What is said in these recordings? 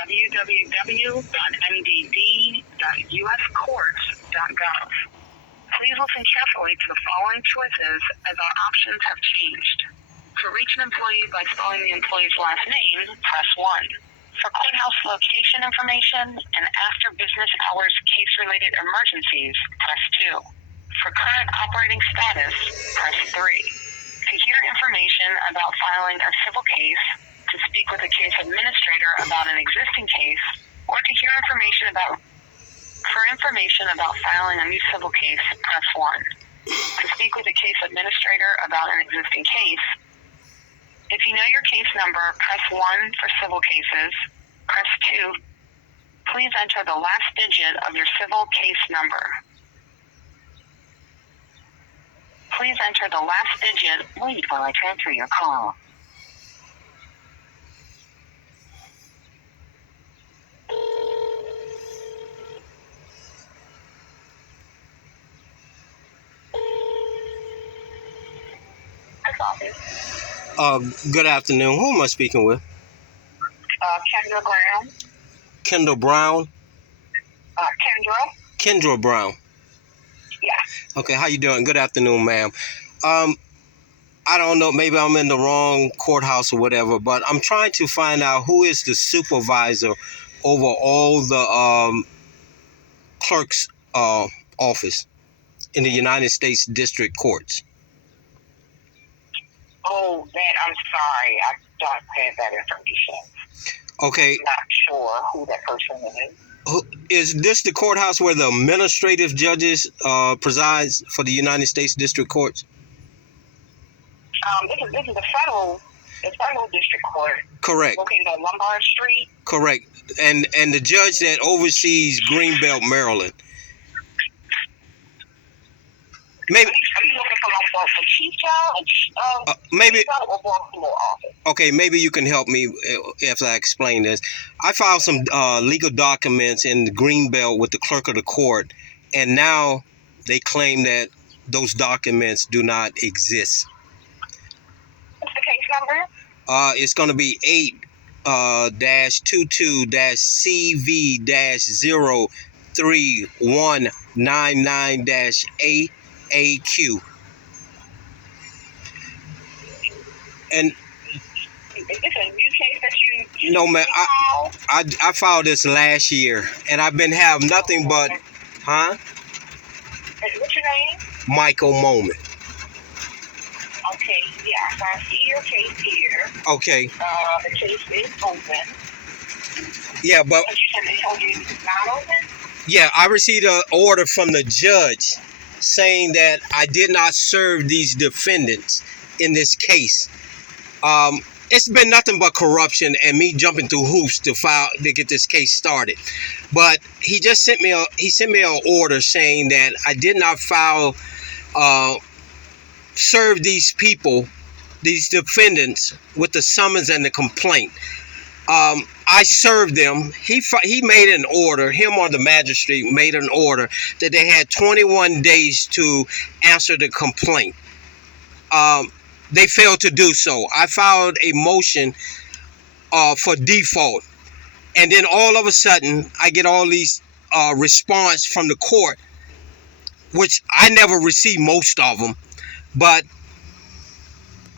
www.mdd.uscourts.gov. Please listen carefully to the following choices as our options have changed. To reach an employee by spelling the employee's last name, press 1. For courthouse location information and after business hours case-related emergencies, press 2. For current operating status, press 3. To hear information about filing a civil case, to speak with a case administrator about an existing case, or to hear information about filing a new civil case, press 1. To speak with a case administrator about an existing case, if you know your case number, press 1 for civil cases, press 2. Please enter the last digit of your civil case number. Please enter the last digit. Wait while I transfer your call. Good afternoon. Who am I speaking with? Kendra Brown. Kendall Brown? Kendra Brown. Yeah. Okay, how you doing? Good afternoon, ma'am. I don't know, maybe I'm in the wrong courthouse or whatever, but I'm trying to find out who is the supervisor over all the clerk's office in the United States District Courts. Oh, that I'm sorry. I don't have that information. Okay. I'm not sure who that person is. Is this the courthouse where the administrative judges presides for the United States District Courts? This is the federal district court. Correct. Located on Lombard Street. Correct. And the judge that oversees Greenbelt, Maryland. Maybe. Are you looking for like the chief judge? Maybe. Or Baltimore office? Okay, maybe you can help me if I explain this. I filed some legal documents in Greenbelt with the clerk of the court, and now they claim that those documents do not exist. What's the case number? It's going to be 8-22-CV-03-199-AAQ. And is this a new case that you no, man, I filed this last year, and I've been having nothing but, huh? What's your name? Michael Moment. Okay, yeah, so I see your case here. Okay. The case is open. Yeah, but You said they told you it's not open? yeah, I received an order from the judge saying that I did not serve these defendants in this case. It's been nothing but corruption and me jumping through hoops to get this case started. But he just sent me an order saying that I did not serve these people, these defendants, with the summons and the complaint. I served them. He made an order, him or the magistrate made an order that they had 21 days to answer the complaint. They failed to do so. I filed a motion for default. And then all of a sudden, I get all these response from the court, which I never received most of them. But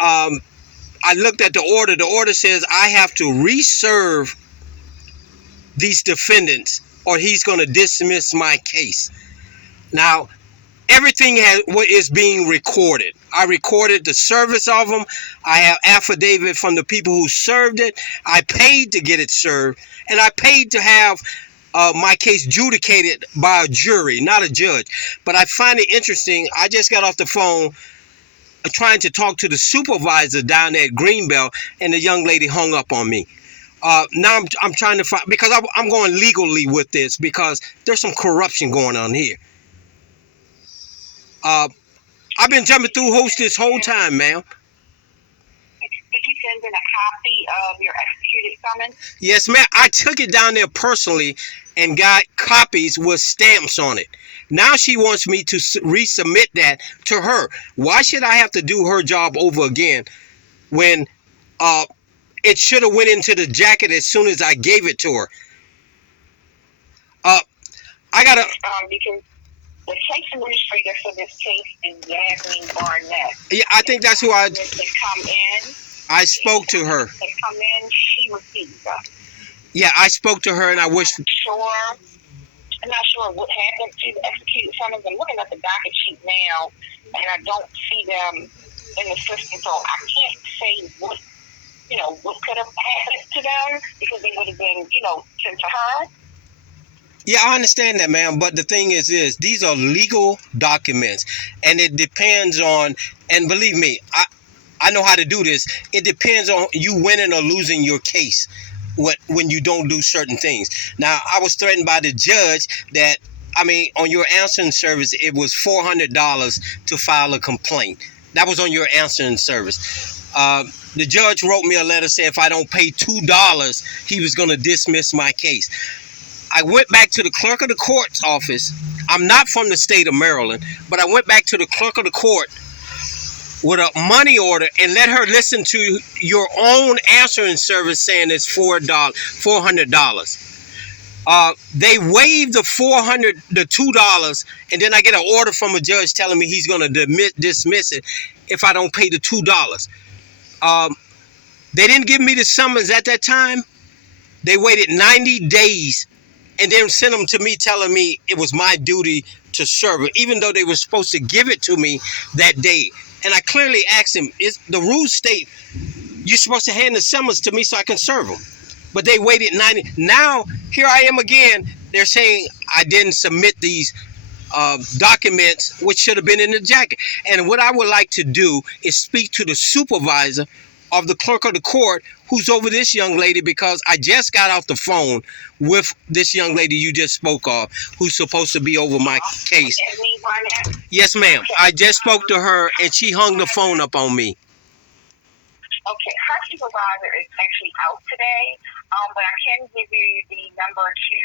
I looked at the order. The order says I have to reserve these defendants or he's going to dismiss my case. Now, everything is being recorded. I recorded the service of them. I have affidavit from the people who served it. I paid to get it served. And I paid to have my case adjudicated by a jury, not a judge. But I find it interesting. I just got off the phone trying to talk to the supervisor down at Greenbelt, and the young lady hung up on me. Now I'm trying to find, because I'm going legally with this because there's some corruption going on here. I've been jumping through hoops this whole time, ma'am. Did you send in a copy of your executed summons? Yes, ma'am. I took it down there personally and got copies with stamps on it. Now she wants me to resubmit that to her. Why should I have to do her job over again when It should have went into the jacket as soon as I gave it to her. I gotta. Because the case administrator for this case is Yasmin Barnett. Yeah, I think that's who I. To come in. I spoke to her. To come in, she refused us. Yeah, I spoke to her, and I wish. I'm not sure what happened to the executed summons. I'm looking at the docket sheet now, and I don't see them in the system, so I can't say what could have happened to them because they would have been, sent to her. Yeah, I understand that, ma'am. But the thing is these are legal documents, and it depends on. And believe me, I know how to do this. It depends on you winning or losing your case. When you don't do certain things. Now, I was threatened by the judge that, on your answering service, it was $400 to file a complaint. That was on your answering service. The judge wrote me a letter saying if I don't pay $2, he was going to dismiss my case. I went back to the clerk of the court's office. I'm not from the state of Maryland, but I went back to the clerk of the court with a money order and let her listen to your own answering service saying it's $400. They waived the $2, and then I get an order from a judge telling me he's going to dismiss it if I don't pay the $2. They didn't give me the summons at that time. They waited 90 days and then sent them to me telling me it was my duty to serve it, even though they were supposed to give it to me that day. And I clearly asked him, the rules state you're supposed to hand the summons to me so I can serve them. But they waited 90. Now, here I am again. They're saying I didn't submit these documents, which should have been in the jacket. And what I would like to do is speak to the supervisor of the clerk of the court who's over this young lady, because I just got off the phone with this young lady you just spoke of, who's supposed to be over my case. Yes, ma'am. I just spoke to her, and she hung the phone up on me. Okay, her supervisor is actually out today, but I can give you the number to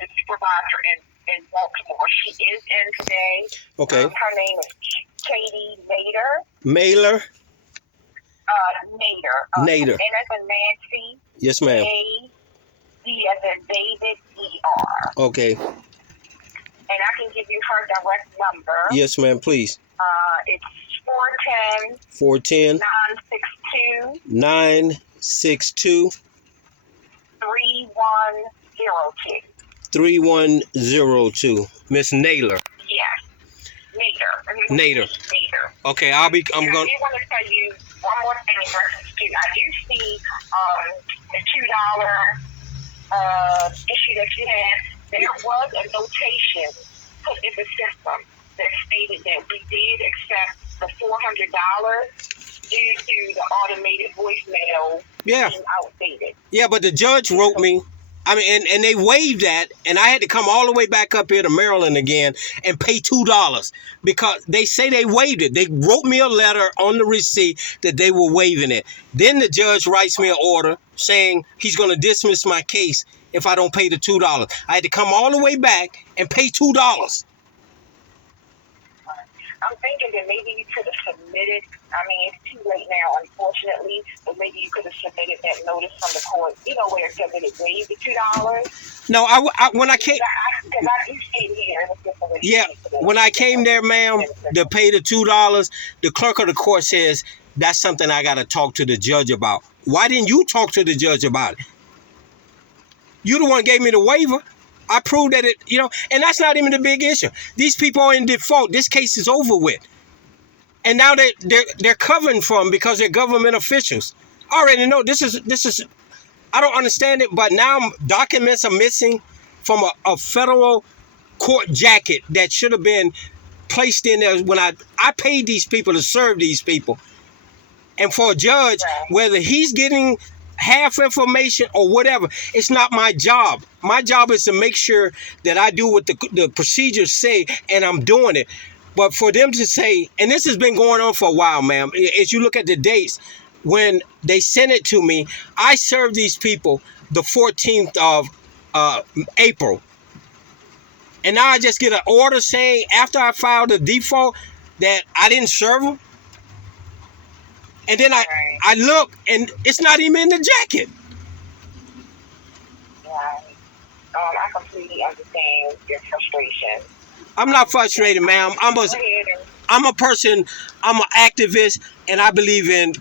the supervisor in Baltimore. She is in today. Okay. Her name is Katie Nader. Nader. Nader. N as in Nancy. Yes, ma'am. D as in David, E-R. Okay. And I can give you her direct number. Yes, ma'am, please. It's 410 962 3102. Miss Naylor. Yes. Nader. Nader. Okay, I'm going. I do want to tell you one more thing in reference to. I do see the $2 issue that you had. There was a notation put in the system that stated that we did accept the $400 due to the automated voicemail being outdated. Yeah, but the judge wrote me. And they waived that, and I had to come all the way back up here to Maryland again and pay $2 because they say they waived it. They wrote me a letter on the receipt that they were waiving it. Then the judge writes me an order saying he's going to dismiss my case if I don't pay the $2. I had to come all the way back and pay $2. I'm thinking that maybe you could have submitted, it's too late now, unfortunately, but maybe you could have submitted that notice from the court, where it said that it waived the $2. No, when I came... Because I do see it here. Yeah, when I came there, ma'am, to pay the $2, the clerk of the court says, that's something I got to talk to the judge about. Why didn't you talk to the judge about it? You the one gave me the waiver. I proved that it, and that's not even the big issue. These people are in default. This case is over with. And now they're covering for them because they're government officials. I already know this is, I don't understand it, but now documents are missing from a federal court jacket that should have been placed in there when I paid these people to serve these people. And for a judge, whether he's getting half information or whatever, it's not my job. My job is to make sure that I do what the procedures say, and I'm doing it. But for them to say, and this has been going on for a while, ma'am, as you look at the dates, when they sent it to me, I served these people the 14th of April. And now I just get an order saying after I filed a default that I didn't serve them. And then I Right. I look, and it's not even in the jacket. Right. I completely understand your frustration. I'm not frustrated, ma'am. Go ahead and I'm a person, I'm an activist, and I believe in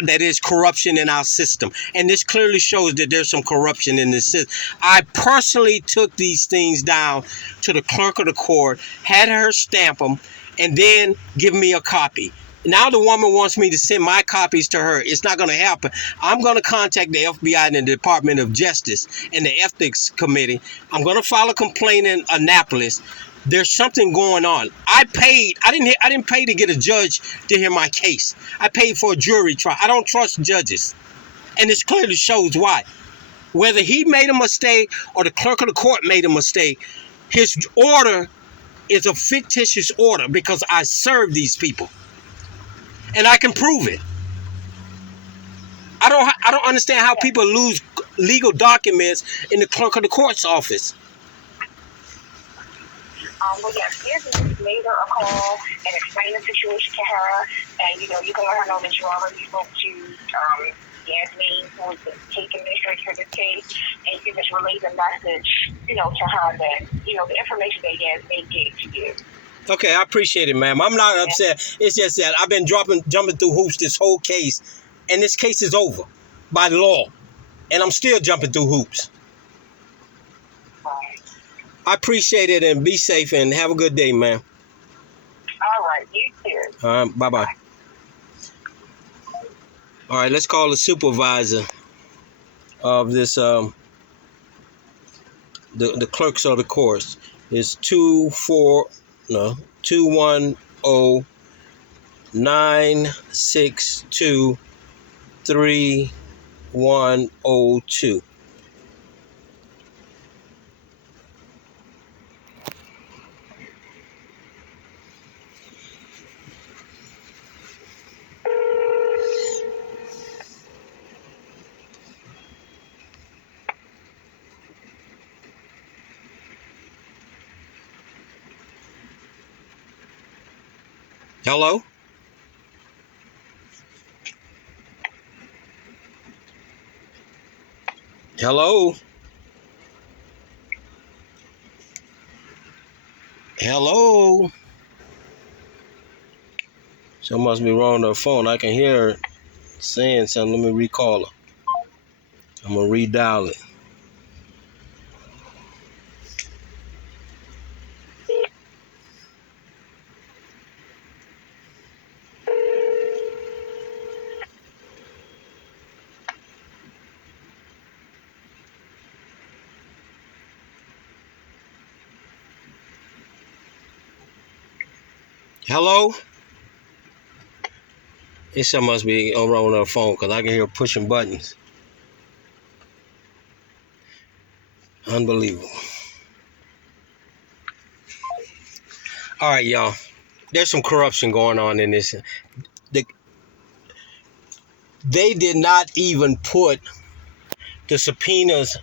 that is corruption in our system. And this clearly shows that there's some corruption in this system. I personally took these things down to the clerk of the court, had her stamp them, and then give me a copy. Now the woman wants me to send my copies to her. It's not going to happen. I'm going to contact the FBI and the Department of Justice and the Ethics Committee. I'm going to file a complaint in Annapolis. There's something going on. I didn't pay to get a judge to hear my case. I paid for a jury trial. I don't trust judges. And this clearly shows why. Whether he made a mistake or the clerk of the court made a mistake, his order is a fictitious order because I served these people. And I can prove it. I don't understand how people lose legal documents in the clerk of the court's office. well, yes, here's made her a call and explain the situation to her, and you can let her know that you already spoke to Yasmin, who is the case administrator for this case, and you can just relay the message, to her that the information that Yasmin gave to you. Okay, I appreciate it, ma'am. I'm not upset. It's just that I've been jumping through hoops this whole case, and this case is over by law, and I'm still jumping through hoops. Right. I appreciate it, and be safe, and have a good day, ma'am. All right, you too. Bye-bye. All right, let's call the supervisor of this, the clerks of the courts. It's 210-962-3102. Hello? Hello? Hello? Something must be wrong with her phone. I can hear her saying something. Let me recall her. I'm going to redial it. Hello? It something must be wrong with her phone because I can hear her pushing buttons. Unbelievable. All right, y'all. There's some corruption going on in this. They did not even put the subpoenas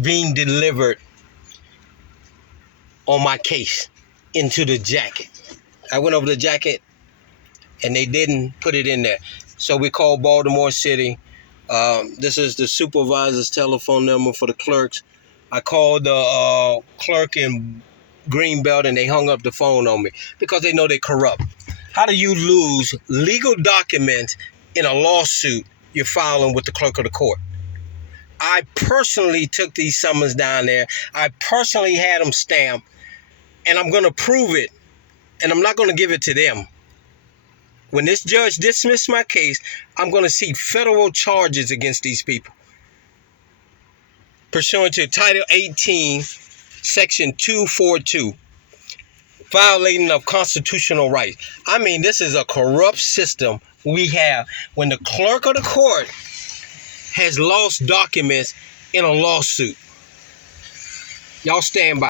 being delivered on my case into the jacket. I went over the jacket and they didn't put it in there. So we called Baltimore City. This is the supervisor's telephone number for the clerks. I called the clerk in Greenbelt and they hung up the phone on me because they know they're corrupt. How do you lose legal documents in a lawsuit you're filing with the clerk of the court? I personally took these summons down there. I personally had them stamped, and I'm going to prove it, and I'm not going to give it to them. When this judge dismissed my case, I'm going to seek federal charges against these people, pursuant to Title 18, Section 242, violating of constitutional rights. I mean, this is a corrupt system we have when the clerk of the court has lost documents in a lawsuit. Y'all stand by.